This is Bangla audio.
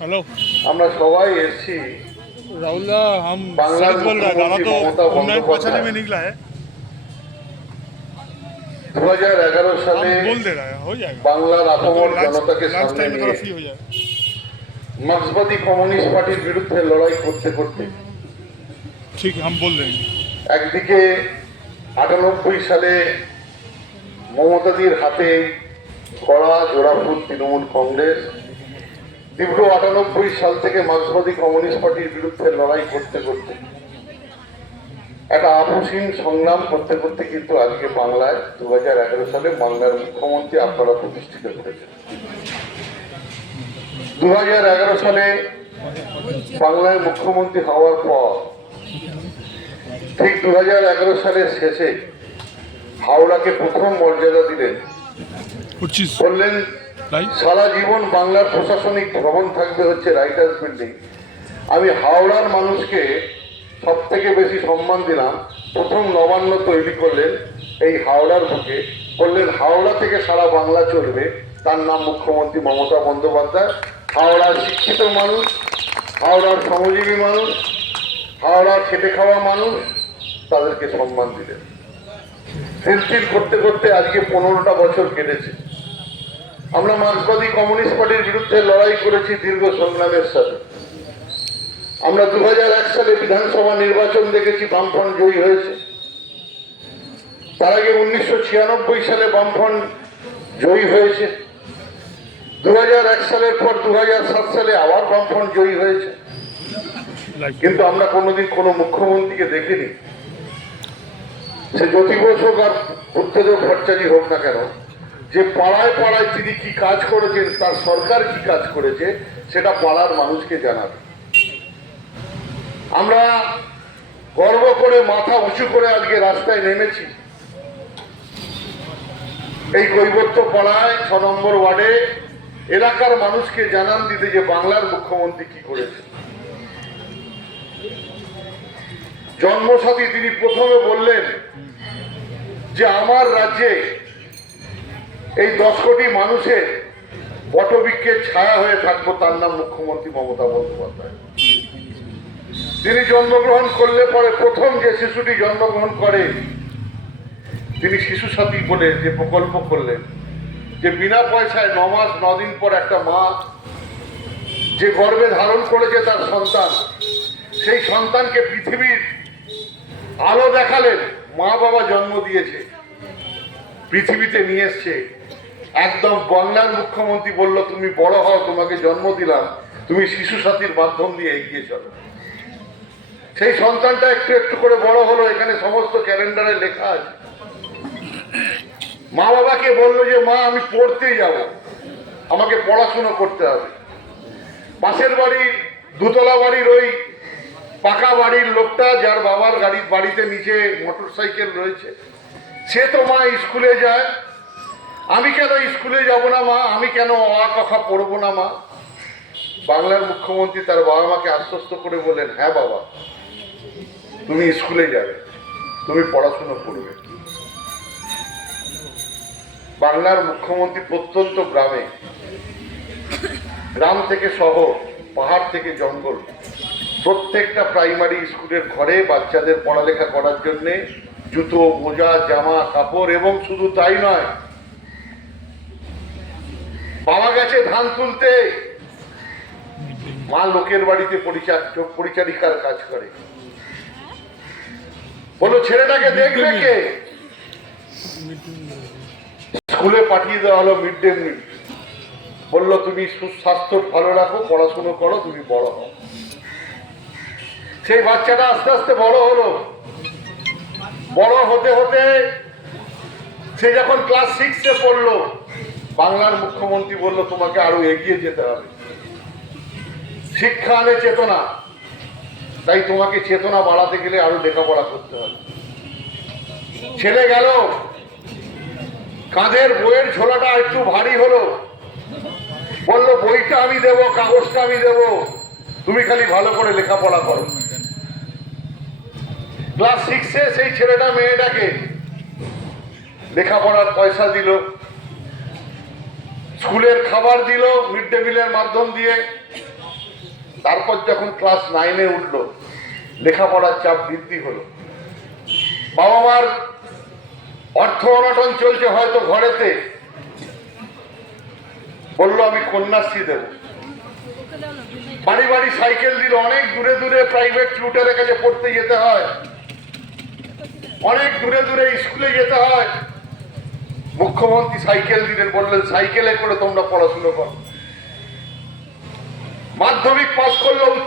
हेलो আমরা সবাই এসেছি राहुल हम बांग्ला सरित बोल रहे हैं। दाना तो ममता ऑनलाइन पहचाने बंदोपाध्याय में निकला है। 2011 সালে हम बोल दे रहे हैं, हो जाएगा বাংলার तो আপামর लंच জনতাকে लंच সামনে टाइम में নিয়ে थोड़ा फ्री हो जाए। মার্ক্সবাদী কমিউনিস্ট পার্টির বিরুদ্ধে লড়াই করতে করতে ठीक है, हम बोल देंगे। একদিকে 98 সালে মমতাদির হাতে কড়া জোড়াফুট তৃণমূল কংগ্রেস, তীব্র 98 সাল থেকে মার্ক্সবাদী কমিউনিস্ট পার্টির বিরুদ্ধে লড়াই করতে করতে একটা আপসীন সংগ্রাম করতে করতে কিন্তু আজকে বাংলায় 2011 সালে বাংলার মুখ্যমন্ত্রী আপনারা প্রতিষ্ঠিত করেছেন। 2011 সালে বাংলায় মুখ্যমন্ত্রী হওয়ার পর ঠিক 2011 সালের শেষে হাওড়াকে প্রথম মর্যাদা দিলেন, বললেন সারা জীবন বাংলার প্রশাসনিক ভবন থাকবে হচ্ছে রাইটার্স বিল্ডিং। আমি হাওড়ার মানুষকে সব থেকে বেশি সম্মান দিলাম, প্রথম নবান্ন তৈরি করলেন এই হাওড়ার বুকে, বললেন হাওড়া থেকে সারা বাংলা চলবে, তার নাম মুখ্যমন্ত্রী মমতা বন্দ্যোপাধ্যায়। হাওড়ার শিক্ষিত মানুষ, হাওড়ার শ্রমজীবী মানুষ, হাওড়ার খেটে খাওয়া মানুষ, তাদেরকে সম্মান দিলেন। তিল করতে করতে আজকে 15টা বছর কেটেছে। আমরা মার্ক্সবাদী কমিউনিস্ট পার্টির বিরুদ্ধে লড়াই করেছি দীর্ঘ সংগ্রামের সাথে। আমরা 2001 সালে বিধানসভা নির্বাচন দেখেছি, বামফ্রন্ট জয়ী হয়েছে। তার আগে 1996 সালে বামফ্রন্ট জয়ী হয়েছে। 2001 সালের পর 2007 সালে আবার বামফ্রন্ট জয়ী হয়েছে। কিন্তু আমরা কোনোদিন কোনো মুখ্যমন্ত্রীকে দেখিনি, সে জ্যোতি বসু হোক আর বুদ্ধদেব ভট্টাচার্য হোক না কেন, যে পাড়ায় পাড়ায় তিনি কি কাজ করেছেন, তার সরকার কি কাজ করেছে সেটা পাড়ার মানুষকে জানাবে। আমরা গর্ব করে মাথা উঁচু করে আজকে রাস্তায় নেমেছি এই কৈবর্ত পাড়ায় 6 নম্বর ওয়ার্ডে এলাকার মানুষকে জানান দিতে যে বাংলার মুখ্যমন্ত্রী কি করেছে। জন্মসাথী তিনি প্রথমে বললেন যে আমার রাজ্যে এই 10 কোটি মানুষের বটবৃক্ষের ছায়া হয়ে থাকবো, তার নাম মুখ্যমন্ত্রী মমতা বন্দ্যোপাধ্যায়। তিনি জন্মগ্রহণ করলে পরে প্রথম যে শিশুটি জন্মগ্রহণ করে তিনি শিশু সাথী বলে যে প্রকল্প করলেন, যে বিনা পয়সায় 9 মাস 9 দিন পর একটা মা যে গর্ভে ধারণ করেছে তার সন্তান, সেই সন্তানকে পৃথিবীর আলো দেখালেন। মা বাবা জন্ম দিয়েছে, পৃথিবীতে নিয়ে এসছে, একদম বাংলার মুখ্যমন্ত্রী বলল তুমি বড় হও, তোমাকে জন্ম দিলাম, তুমি শিশু সাথীর মাধ্যম দিয়ে এগিয়ে চলো। সেই সন্তানটা একটু একটু করে বড় হলো, এখানে সমস্ত ক্যালেন্ডারে লেখা আছে। মা বাবাকে বললো যে মা আমি পড়তে যাব, আমাকে পড়াশুনো করতে হবে। পাশের বাড়ির দুতলা বাড়ির ওই পাকা বাড়ির লোকটা, যার বাবার বাড়িতে নিচে মোটর সাইকেল রয়েছে, সে তো মা স্কুলে যায়, আমি কেন স্কুলে যাব না মা, আমি কেন অ কথা পড়বো না মা। বাংলার মুখ্যমন্ত্রী তার বাবা মাকে আশ্বস্ত করে বললেন হ্যাঁ বাবা তুমি স্কুলে যাবে, তুমি পড়াশুনো করবে। বাংলার মুখ্যমন্ত্রী প্রত্যন্ত গ্রামে, গ্রাম থেকে শহর, পাহাড় থেকে জঙ্গল, প্রত্যেকটা প্রাইমারি স্কুলের ঘরে বাচ্চাদের পড়ালেখা করার জন্যে জুতো, মোজা, জামা কাপড়, এবং শুধু তাই নয়, বাবা গেছে ধান তুলতে, মা লোকের বাড়িতে পরিচারিকার কাজ করে। বলো ছেলেটাকে দেখবে কে? স্কুলে পাঠিয়ে দেওয়া হলো মিড ডে মিল, বললো তুমি সুস্বাস্থ্য ভালো রাখো, পড়াশুনো করো, তুমি বড় হও। সেই বাচ্চাটা আস্তে আস্তে বড় হলো, বড় হতে হতে সে যখন ক্লাস 6-এ পড়লো, বাংলার মুখ্যমন্ত্রী বলল তোমাকে আরো এগিয়ে যেতে হবে, শিক্ষা আনে চেতনা, তাই তোমাকে চেতনা বাড়াতে গেলে আরো লেখাপড়া করতে হবে। ছেলে গেল, কাঁধের বইয়ের ঝোলাটা একটু ভারী হলো, বললো বইটা আমি দেবো, কাগজটা আমি দেবো, তুমি খালি ভালো করে লেখাপড়া করো। ক্লাস 6-এ সেই ছেলেটা মেয়েটাকে লেখাপড়ার পয়সা দিল, স্কুলের খাবার দিল মিড ডে মিলের মাধ্যম দিয়ে, তারপর যখন ক্লাস 9-এ উঠলো, লেখাপড়ার চাপ বৃদ্ধি হলো, বাবা মার অর্থ অনটন চলছে হয়তো ঘরেতে, বললো আমি কন্যাশ্রী দেব। বাড়ি বাড়ি সাইকেল দিল, অনেক দূরে দূরে প্রাইভেট টিউটারের কাছে পড়তে যেতে হয়, অনেক দূরে দূরে স্কুলে যেতে হয়। মুখ্যমন্ত্রী সাইকেল দিলেন, বললেন সাইকেলে করে তোমরা পড়াশুনো করো। মাধ্যমিক পাস করলো, উচ্চ